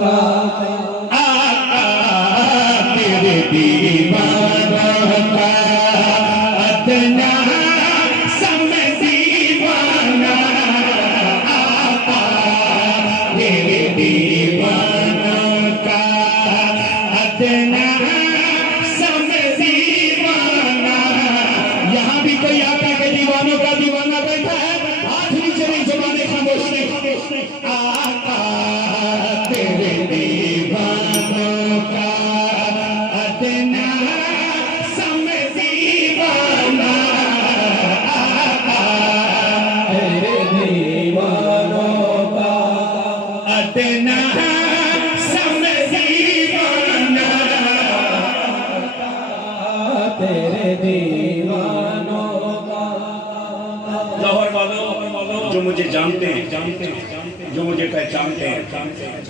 का आका तेरे दीवानों का अदना समय दीवाना आका तेरे दीवानों का अदना समय दीवाना। यहाँ भी कोई आका के दीवानों का दीवाना बैठा है, हाथ नीचे नहीं, जमाने खामोश नहीं। आका तेरे दीवानों का अदना समय दीवाना आका तेरे दीवानों का अदना समय दीवाना तेरे दीवानों का। लाहौर वालों जो मुझे जानते हैं, जो मुझे पहचानते हैं,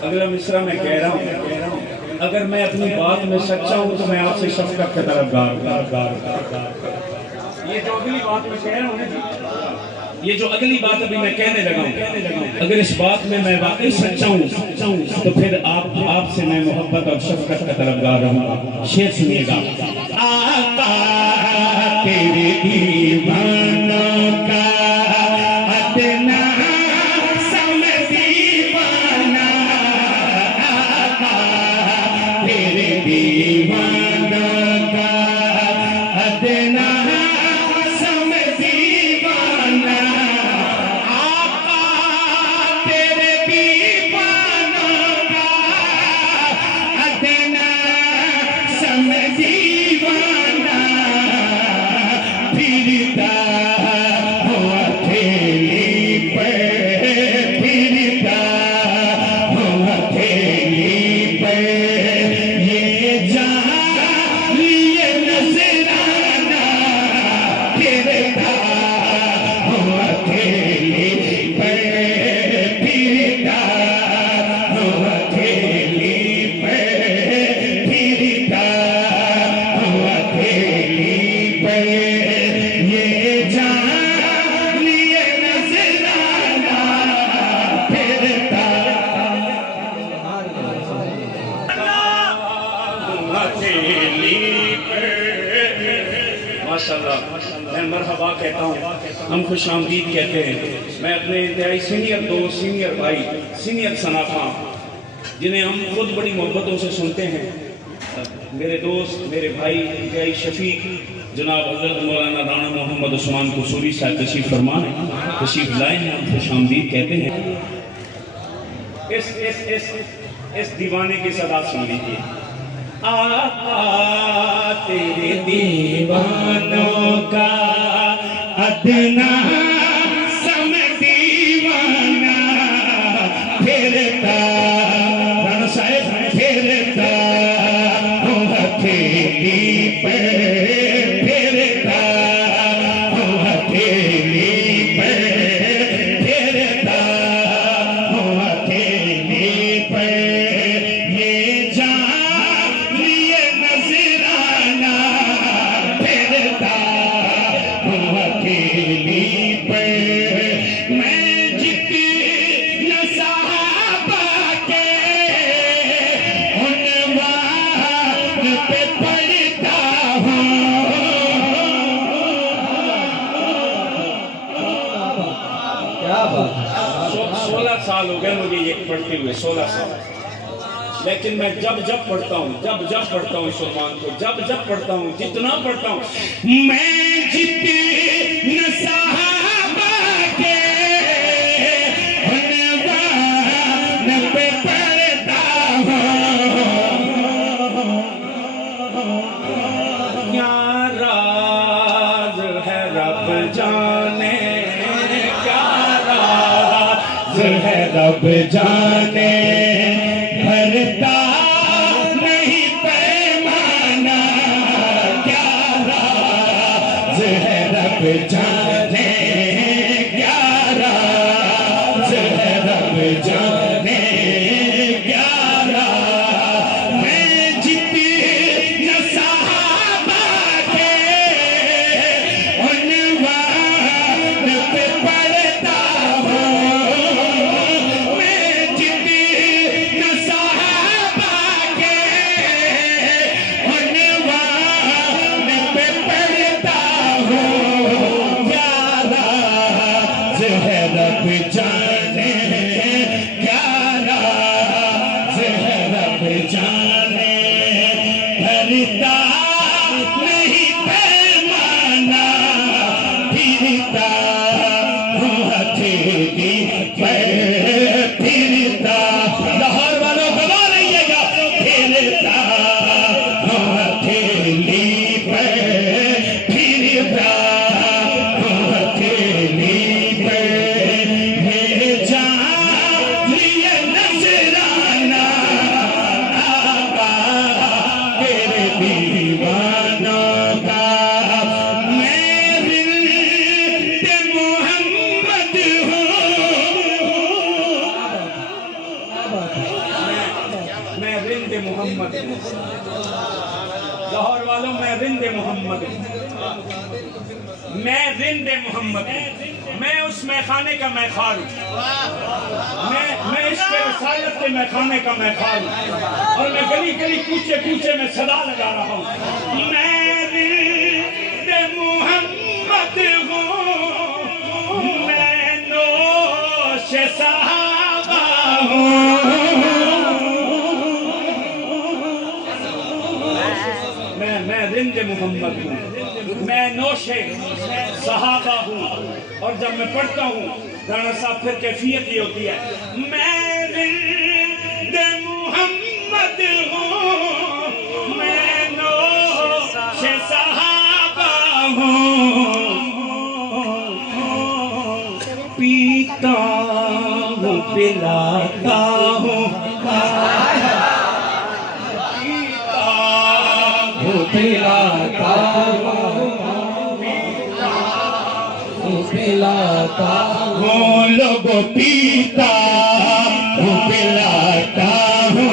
अगला मिसरा मैं कह रहा हूँ, अगर मैं अपनी बात में सच्चा हूँ तो मैं आपसे शफकत का तरफदार। ये जो अगली बात मैं कह रहा हूँ ना, ये जो अगली बात अभी मैं कहने लगा हूँ, अगर इस बात में मैं वाकई सच्चा हूँ तो फिर आपसे मैं मोहब्बत और शफकत का तरफदार रहूँगा। शेर सुनिएगा। आका तेरे दीवानों का अदना समय दीवाना आका तेरे दीवानों का अदना समय दीवाना आका तेरे दीवानों का अदना समय दीवाना। फिरता हुआ थैली पे, फिरता हुआ थैली पे ये जहां लिए नजराना। फिरता हुआ थैली पे, फिरता हुआ थैली पे, फिरता हुआ थैली पे ये जहां लिए नजराना। फिरता माशाल्लाह, मैं मरहबा कहता हूँ, हम खुश आमदीद कहते हैं। मैं अपने इंतहाई सीनियर दोस्त, सीनियर भाई, सीनियर सनाफा, जिन्हें हम खुद बड़ी मोहब्बतों से सुनते हैं, मेरे दोस्त, मेरे भाई इंतहाई शफीक जनाब हज़रत मौलाना राणा मोहम्मद उस्मान कसूरी साहब तशरीफ फरमा है, तशरीफ लाए हैं, हम खुश आमदीद कहते हैं। इस दीवाने की सदा सुन लीजिए। आका तेरे दीवानों का अदना समय दीवाना। फिरता राणा साहब फिरता हुआ थैली पे, फिरता हुआ थैली पे, फिरता हुआ थैली पे ये जहां लिए नजराना। फिरता हुआ थैली पे मैं जितने साहबा के उन्वान पे पढ़ता हूँ। क्या बात है। 16 साल हो गए मुझे ये पढ़ते हुए, 16 साल। लेकिन मैं जब पढ़ता हूँ, जब पढ़ता हूँ सुरमान को, जब पढ़ता हूँ, जितना पढ़ता हूँ, मैं जितने साहबा के उन्वान पे पढ़ता हूँ। क्या राज है रब जाने, क्या राज है रब जाने, भरता नहीं पैमाना। क्या राज है रब जाने, क्या राज है रब जाने, क्या राज। मैं जितने साहबा के उन्वान पे पढ़ता हूँ, मैं जितने जाने भरता नहीं पैमाना फिरता हूँ हथेली पर फिरता लाहौर वालों गवा रहिएगा फिरता हूँ हथेली पर फिरता हूँ हथेली पर मेरे जान लिए नजराना आका तेरे दीवानों का मैं विल्द मोहम्मद हूँ मैं रिंद मोहम्मद लाहौर वालों मैं रिंद मोहम्मद मैं रिंद मोहम्मद मैं उस मैखाने का मैखार हूँ मैं इश्क़ रसालत के मैखाने का मैखार हूँ और मैं गली गली कूचे कूचे में सदा लगा रहा हूँ मैं रिंद मोहम्मद हूँ मैं नोश सहाबा हूँ मैं रिंद मोहम्मद हूँ मैं नोशे सहाबा हूँ और जब मैं पढ़ता हूँ राणा साहब फिर कैफियत ये होती है मैं रिंद मोहम्मद हूँ मैं नोशे सहाबा हूँ पीता हूँ पिलाता हूँ पिलाता पिलाता हूँ लोगों पीता हूँ पिलाता हूँ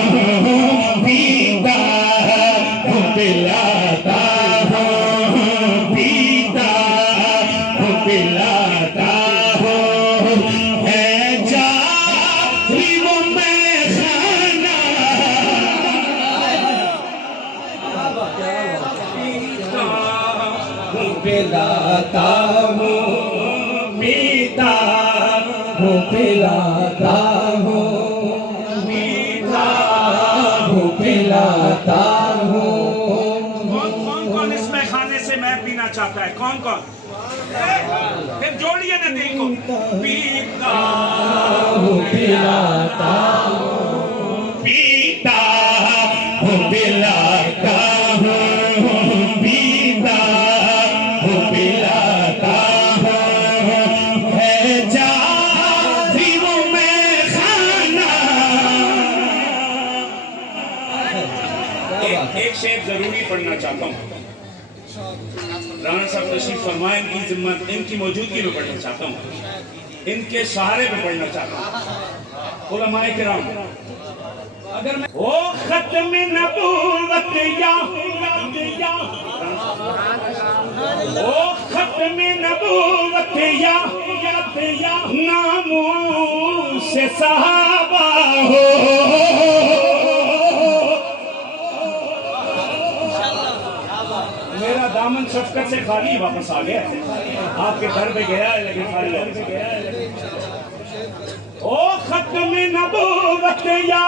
पीता हूँ पिलाता हूँ पीता हूँ पिलाता हूँ है जारी वो मैं खाना पिलाता हूँ पीता हूँ पिलाता हूँ पीता हूँ पिलाता हूँ कौन इस मैखाने से मैं पीना चाहता है कौन कौन फिर जोड़िए ना दिल को पीता हूँ पिलाता हूँ पीता हूँ पिलाता हूँ पीता हूँ पिलाता हूँ है जारी वो मैं खाना एक शेर जरूरी पढ़ना चाहता हूँ राणा साहब तशरीफ फरमाए इनकी जिम्मत इनकी मौजूदगी में पढ़ना चाहता हूँ इनके सहारे पे पढ़ना चाहता हूँ उलमाए किराम अगर मैं ओ खत्म नबूवत या ओ खत्म नबूवत या नामों से सहाबा हो मेरा दामन शफकत से खाली वापस आ गया आपके घर पे गया है लेकिन खाली वापस गया ओ खत्म नबूवत या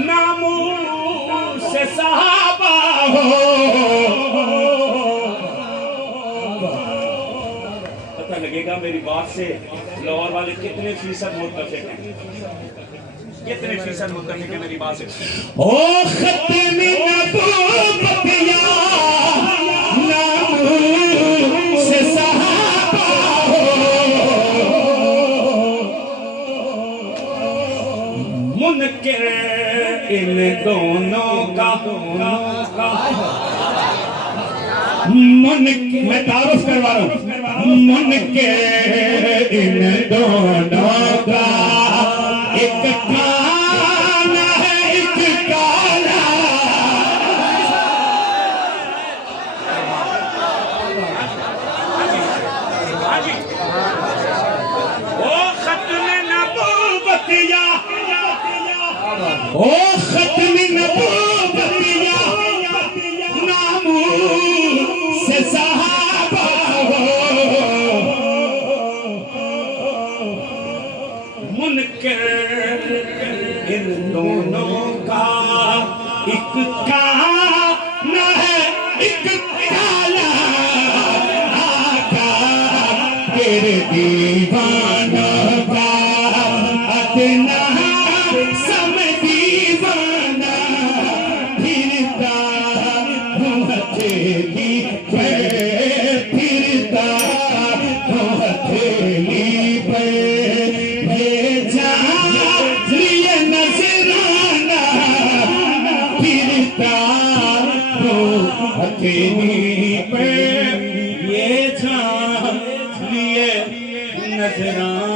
नामों से सहाबा हो पता लगेगा मेरी बात से लाहौर वाले कितने फीसद मुत्तफिक हैं कितने फीसद मुत्तफिक है मेरी बात से ओ खत्म नबूवत या नामों से सहाबा हो मुनकिर इन दोनों का मन मैं तारुफ करवा रहा हूँ मन के इन दोनों का एक काला है एक काला ओ खत्म नबूवत या ओ खत्म नबूवत या नामों से सहाबा हो मुनकिर इन दोनों का एक कान है एक काला आका तेरे दीवानों का अदना सम दीवाना फिरता हूँ हथेली पे फिरता हूँ हथेली पे ये लिए नजराना फिरता हूँ हथेली पे ये छा लिए नजराना